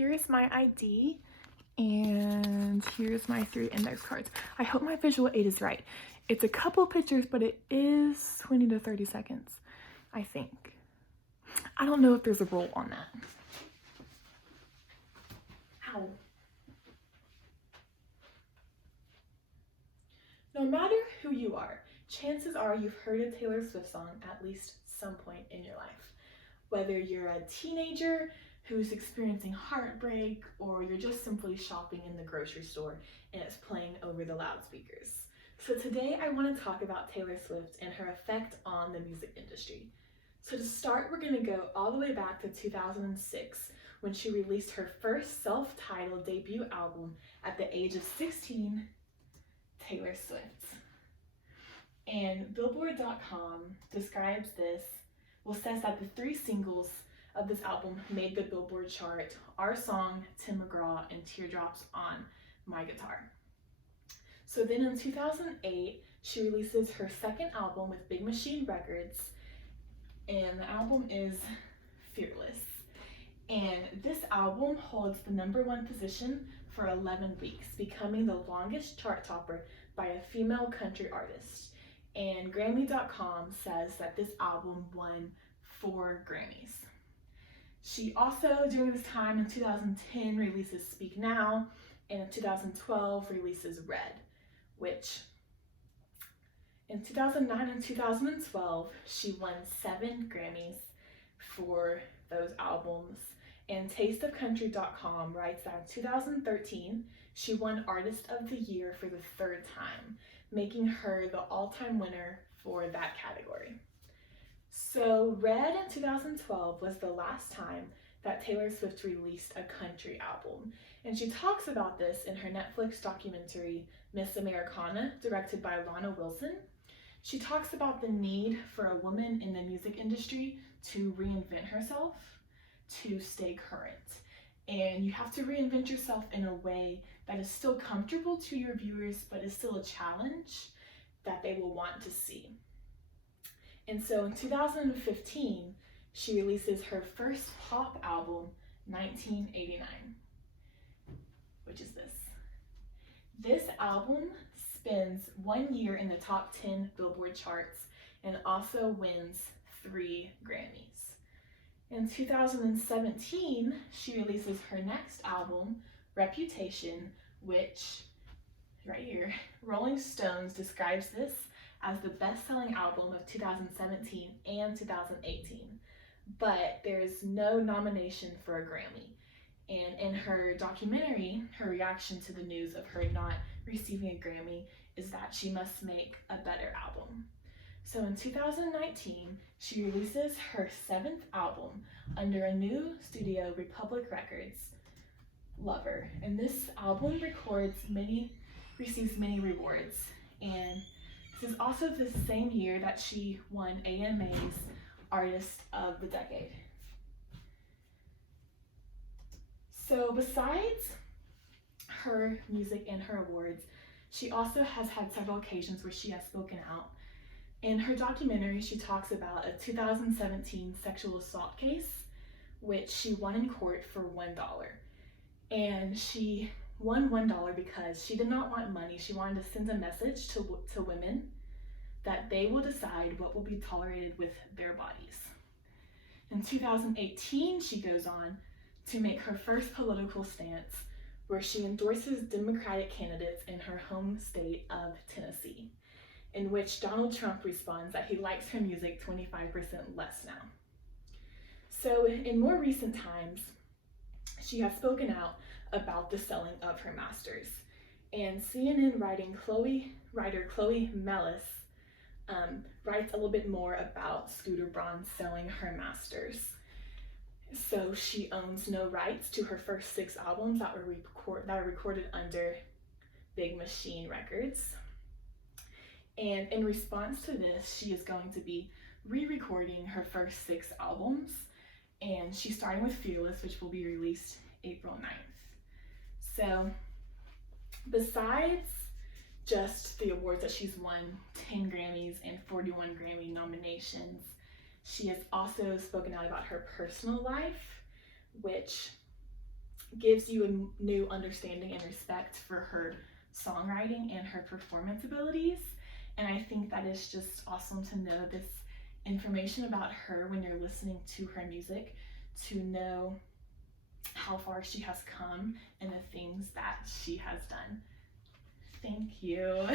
here's my ID and here's my 3 index cards. I hope my visual aid is right. It's a couple pictures, but it is 20 to 30 seconds, I think. I don't know if there's a roll on that. Ow. No matter who you are, chances are you've heard a Taylor Swift song at least some point in your life. Whether you're a teenager who's experiencing heartbreak, or you're just simply shopping in the grocery store and it's playing over the loudspeakers. So today I want to talk about Taylor Swift and her effect on the music industry. So to start, we're going to go all the way back to 2006 when she released her first self-titled debut album at the age of 16, Taylor Swift. And Billboard.com describes this, says that the 3 singles of this album made the Billboard chart: Our Song, Tim McGraw, and Teardrops on My Guitar. So then in 2008, she releases her second album with Big Machine Records, and the album is Fearless. And this album holds the #1 position for 11 weeks, becoming the longest chart topper by a female country artist. And Grammy.com says that this album won 4 Grammys. She also, during this time in 2010, releases Speak Now, and in 2012 releases Red, which in 2009 and 2012, she won 7 Grammys for those albums. And TasteOfCountry.com writes that in 2013, she won Artist of the Year for the 3rd time, making her the all-time winner for that category. So Red in 2012 was the last time that Taylor Swift released a country album. And she talks about this in her Netflix documentary, Miss Americana, directed by Lana Wilson. She talks about the need for a woman in the music industry to reinvent herself, to stay current. And you have to reinvent yourself in a way that is still comfortable to your viewers, but is still a challenge that they will want to see. And so in 2015, she releases her first pop album, 1989, which is this. This album spends 1 year in the top 10 Billboard charts and also wins 3 Grammys. In 2017, she releases her next album, Reputation, which, right here, Rolling Stones describes this as the best-selling album of 2017 and 2018. But there's no nomination for a Grammy. And in her documentary, her reaction to the news of her not receiving a Grammy is that she must make a better album. So in 2019, she releases her 7th album under a new studio, Republic Records, Lover. And this album receives many rewards. And this is also the same year that she won AMA's Artist of the Decade. So besides her music and her awards, she also has had several occasions where she has spoken out. In her documentary, she talks about a 2017 sexual assault case, which she won in court for $1. And she won $1 because she did not want money. She wanted to send a message to women that they will decide what will be tolerated with their bodies. In 2018, she goes on to make her first political stance, where she endorses Democratic candidates in her home state of Tennessee, in which Donald Trump responds that he likes her music 25% less now. So in more recent times, she has spoken out about the selling of her masters. And CNN writer Chloe Mellis writes a little bit more about Scooter Braun selling her masters. So she owns no rights to her first 6 albums that are recorded under Big Machine Records. And in response to this, she is going to be re-recording her first 6 albums. And she's starting with Fearless, which will be released April 9th. So besides just the awards that she's won, 10 Grammys and 41 Grammy nominations, she has also spoken out about her personal life, which gives you a new understanding and respect for her songwriting and her performance abilities. And I think that is just awesome to know this information about her when you're listening to her music, to know how far she has come and the things that she has done. Thank you.